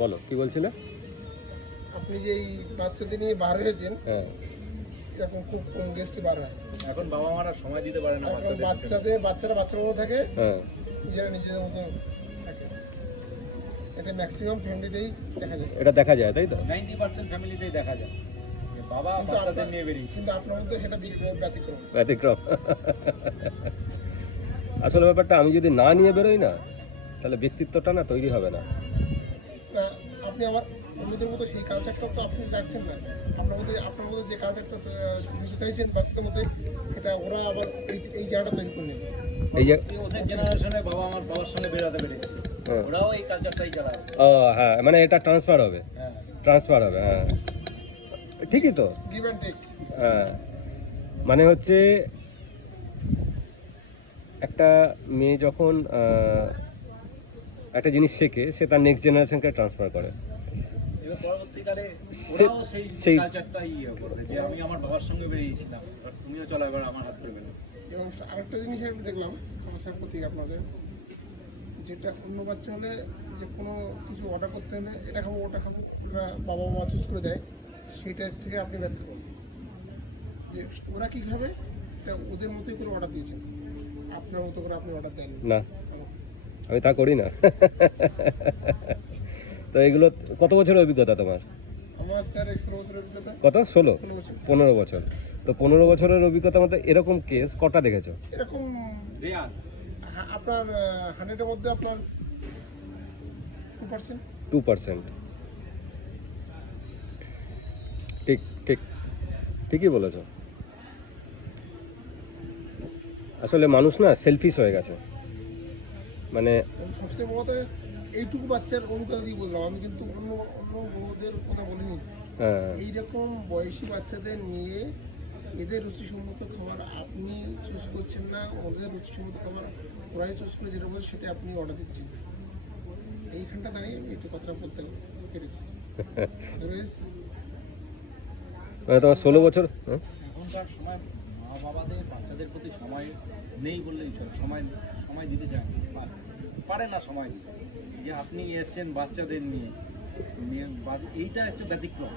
বলো কি বলছিলে? আপনি যে এই বাচ্চাদের নিয়ে বার হয়েছেন, হ্যাঁ, এরকম খুব কম গেস্টই বার হয়। এখন বাবা মারা সময় দিতে পারে না এখন বাচ্চারা বাচ্চার মতো থাকে, হ্যাঁ, নিজেরা নিজেদের মতো থাকে। এটা ম্যাক্সিমাম ফ্যামিলিতেই দেখা যায়। এটা দেখা যায় তাই তো? 90% ফ্যামিলিতেই দেখা যায় যে বাবা বাচ্চাদের নিয়ে বেরিয়েছে। কিন্তু আপনার মধ্যে সেটা ব্যতিক্রম। ব্যতিক্রম। আসলে ব্যাপারটা আমি যদি না নিয়ে বেরোই না, তাহলে ব্যক্তিত্বটা না তৈরি হবে না। না, আপনি আবার অন্যদের মতো সেই কালচারটা তো আপনি রাখছেন না। আপনার মধ্যে যে কালচারটা দিতে চাইছেন বাচ্চাদের মধ্যে, এটা ওরা আবার এই জায়গাটা তৈরি করে নেবে। এই যে ওদের জেনারেশনে বাবা আমার বাবার সঙ্গে বেরোতে পেরেছে, ওরাও এই কালচারটাই চালাবে। ও হ্যাঁ, মানে এটা ট্রান্সফার হবে। হ্যাঁ, ট্রান্সফার হবে, হ্যাঁ ঠিকই তো। Give and take. হ্যাঁ, মানে হচ্ছে একটা মেয়ে যখন একটা জিনিস শেখে, সে তার নেক্সট জেনারেশনকে ট্রান্সফার করে। এবার পরবর্তীকালে সে- ওরাও সেই সেই- কালচারটাই করবে যে আমি আমার বাবার সঙ্গে বেরিয়েছিলাম, এবার তুমিও চলো এবার আমার হাত ধরে বেরো। এবং আরেকটা জিনিস আমি দেখলাম সমস্যার প্রতি আপনাদের, যেটা অন্য বাচ্চা হলে যে কোনো কিছু অর্ডার করতে হলে এটা খাবো ওটা খাবো, ওরা বাবা মা চুজ করে দেয়, সেইটার থেকে আপনি ব্যর্থ করুন। যে ওরা কী খাবে এটা ওদের মতোই করে অর্ডার দিয়েছেন, আপনার মতো করে আপনি অর্ডার দেন না, আমি তা করি না। তো এগুলো কত বছরের অভিজ্ঞতা তোমার? আমার স্যার 16 বছরের অভিজ্ঞতা। কত? 16? 16 বছর। 15 বছর। তো 15 বছরের অভিজ্ঞতার মধ্যে এরকম কেস কটা দেখেছো? এরকম রিয়ান আপনার 100-এর মধ্যে আপনার 2%। 2%। ঠিক ঠিক, ঠিকই বলেছো। আসলে মানুষ না সেলফিশ হয়ে গেছে, মানে এবং সবচেয়ে বড় কথা, এইটুকু বাচ্চার অভিজ্ঞতা দিয়ে বললাম আমি, কিন্তু অন্য অন্য বড়দের কথা বলিনি। হ্যাঁ, এইরকম বয়সী বাচ্চাদের নিয়ে এদের রুচিসম্মত খাবার আপনি চুজ করছেন না, ওদের রুচিসম্মত খাবার ওরাই চুজ করে যেটা বলছে সেটা আপনি অর্ডার দিচ্ছেন। এইখানটা দাঁড়িয়ে আমি একটু কথাটা বলতে পেরেছি। আদারওয়াইজ মানে তোমার 16 বছর। হ্যাঁ, এখনকার সময় মা বাবাদের বাচ্চাদের প্রতি সময় নেই বললেই চলে, সময় সময় দিতে চায় না, পারে না সময় দিতে। যে আপনি এসছেন বাচ্চাদের নিয়ে এইটা একটা ব্যতিক্রম,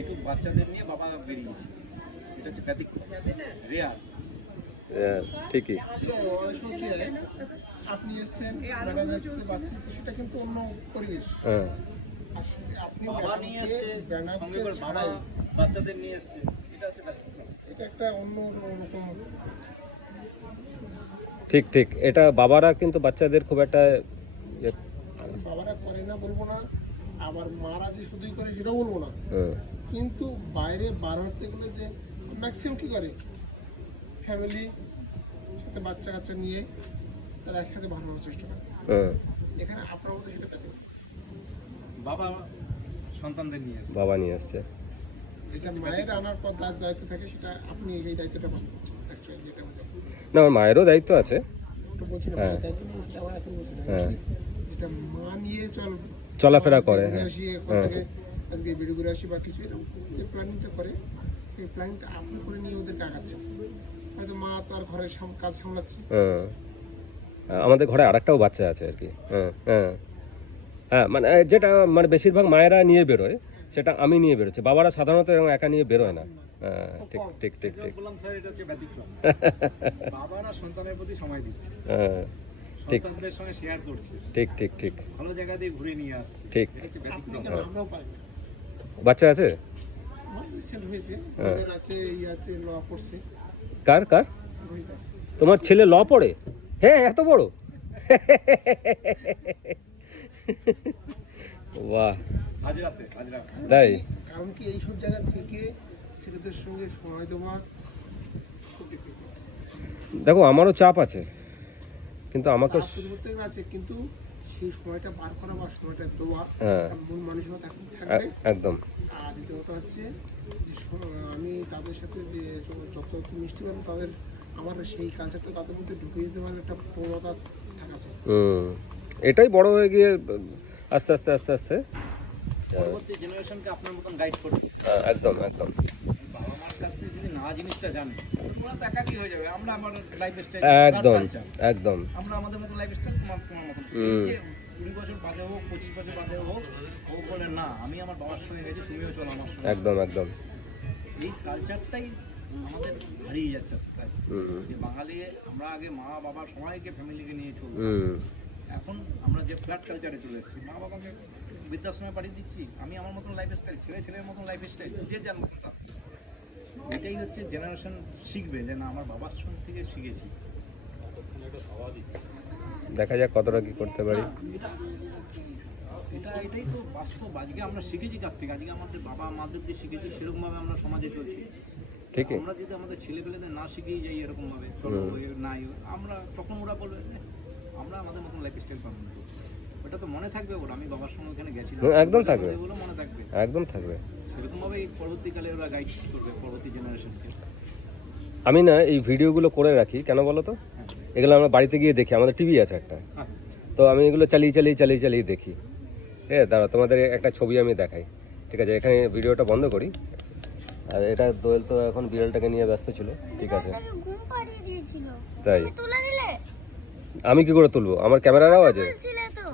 একটু বাচ্চাদের নিয়ে বাবা বেরিয়েছে, এটা হচ্ছে ব্যতিক্রম, রেয়ার। হ্যাঁ, ঠিকই। অনেক সময় কী হয়, আপনি এসছেন, ম্যাডাম এসছে, বাচ্চা এসছে, সেটা কিন্তু অন্য পরিবেশ। হ্যাঁ, আসলে আপনি বাবা নিয়ে এসছে, সঙ্গে ব্যানারকে করে বাবা ছাড়াই বাচ্চাদের নিয়ে এসছে, এটা হচ্ছে ব্যতিক্রম। এটা একটা অন্য রকম। ঠিক ঠিক। এটা বাবারা কিন্তু বাচ্চাদের খুব একটা আমি বাবারা করে না বলবো না, আবার মারা যে শুধুই করে সেটাও বলবো না, হ্যাঁ, কিন্তু বাইরে বার হতে গেলে যে ম্যাক্সিমাম কী করে, ফ্যামিলি সাথে বাচ্চা কাচ্চা নিয়ে তারা একসাথে ভালো হওয়ার চেষ্টা করে। হ্যাঁ, এখানে আপনার মধ্যে সেটা পেতে বাবা সন্তানদের নিয়ে এসছে। বাবা নিয়ে আসছে। এটা মায়ের আনার পর তার দায়িত্ব থাকে, সেটা আপনি এই দায়িত্বটা পালন করছেন। অ্যাকচুয়ালি যেটা না, আমার মায়েরও দায়িত্ব আছে। তো বলছি না, হ্যাঁ। মায়ের দায়িত্ব নিয়ে সেটা আমার এখন বলছি না। হ্যাঁ, এটা মা নিয়ে চলাফেরা করে। ঘুরে হ্যাঁ, আসি, হ্যাঁ, থেকে আজকে ভিডিও করে আসি বা কিছু, এরকম যে প্ল্যানিংটা করে, এই প্ল্যানিংটা আপনি করে নিয়ে ওদের টাকাচ্ছেন। হয়তো মা তার ঘরের কাজ সামলাচ্ছে, হ্যাঁ। আমাদের ঘরে আরেকটাও বাচ্চা আছে আর কি। হ্যাঁ, হ্যাঁ, হ্যাঁ, মানে যেটা মানে বেশিরভাগ মায়েরা নিয়ে বেরোয়, সেটা আমি নিয়ে বেরোচ্ছি। বাবারা সাধারণত এরকম একা নিয়ে বেরোয় না। হ্যাঁ, ঠিক ঠিক ঠিক ঠিক। বললাম স্যার এটা হচ্ছে ব্যতিক্রম। বাবারা সন্তানের প্রতি সময় দিচ্ছে, হ্যাঁ, ঠিক সন্তানদের সঙ্গে শেয়ার করছে, ঠিক ঠিক ঠিক ভালো জায়গা দিয়ে ঘুরে নিয়ে আসছে, ঠিক। এটা হচ্ছে আপনি ব্যতিক্রম। কেন আমরাও পাই না। বাচ্চা আছে? আমার রিসেন্ট হয়েছে, হ্যাঁ। ওদের আছে, আছে ল পড়ছে, কার কার? রোহিতা। তোমার ছেলে ল পড়ে? হ্যাঁ, এত বড়? বাহ, হাজরাতে তাই? কারণ কি এইসব জায়গা থেকে ছেলেদের সঙ্গে সময় দেওয়া খুব difficult। দেখো, আমারও চাপ আছে, কিন্তু আমাকে চাপ পরিবর্তন আছে, কিন্তু সেই সময়টা বার করা বা সময়টা দেওয়া, হ্যাঁ, একটা মন মানসিকতা এখন থাকবে। একদম। আর দ্বিতীয় কথা হচ্ছে যে আমি তাদের সাথে যে যত মিষ্টি পাবো, তাদের আমার সেই কালচারটা তাদের মধ্যে ঢুকিয়ে দিতে পারে একটা প্রবণতা থাকা চাই। এটাই বড় হয়ে গিয়ে আস্তে আস্তে আস্তে আস্তে। পরবর্তী জেনারেশনকে আপনার মতন গাইড করবে। একদম একদম। বাবা মার কাছ থেকে যদি না জিনিসটা জানে, ওরা তো একাকী হয়ে যাবে। আমরা আমার লাইফ স্টাইল, একদম একদম। আমরা আমাদের মতো লাইফ স্টাইল, তোমার মতন। 20 বছর বাদে হোক, 25 বছর বাদে হোক, ও বলেন না আমি আমার বাবার সঙ্গে গেছি, তুমিও চলো আমার সঙ্গে। একদম একদম। এই কালচারটাই আমাদের হারিয়ে যাচ্ছে আস্তে আস্তে। হুম যে বাঙালি আমরা আগে মা বাবা সবাইকে ফ্যামিলিকে নিয়ে চলবো, হুম এখন আমরা যে ফ্ল্যাট কালচারে চলে এসেছি, মা বাবাকে বৃদ্ধাশ্রমে পাঠিয়ে দিচ্ছি, আমি আমার মতন লাইফ স্টাইল, ছেলের মতন লাইফ স্টাইল, যে যার মতন তার। এটাই হচ্ছে জেনারেশন শিখবে যে না আমার বাবার সঙ্গে থেকে শিখেছি। দেখা যাক কতটা কি করতে পারি। এটাই তো বাস্তব। আজকে আমরা শিখেছি কার থেকে? আজকে আমাদের বাবা মাদের দিয়ে শিখেছি, সেরকমভাবে আমরা সমাজে চলছি। ঠিকই। আমরা যদি আমাদের ছেলেপেলেদের না শিখিয়ে যাই এরকমভাবে, চলো নাই আমরা, তখন ওরা বলবে আমরা আমাদের মতন লাইফ স্টাইল পাবো না। ওটা তো মনে থাকবে ওরা, আমি বাবার সঙ্গে ওখানে গেছিলাম, একদম থাকবে, এগুলো মনে থাকবে, একদম থাকবে। সেরকমভাবে পরবর্তীকালে ওরা গাইড করবে পরবর্তী জেনারেশনকে। আমি না এই ভিডিওগুলো করে রাখি কেন বলো তো, এগুলো আমরা বাড়িতে গিয়ে দেখি, আমাদের টিভি আছে একটা, আচ্ছা তো আমি এগুলো চালিয়ে দেখি। হ্যাঁ দাঁড়া, তোমাদের একটা ছবি আমি দেখাই, ঠিক আছে? এখানে ভিডিওটা বন্ধ করি। আর এটা দোয়েল তো এখন বিড়ালটাকে নিয়ে ব্যস্ত ছিল, ঠিক আছে? ঘুম পাড়িয়ে দিয়েছিল, তাই তুলে দিলে আমি কি করে তুলবো? আমার ক্যামেরারাও আছে। বলছিলে তো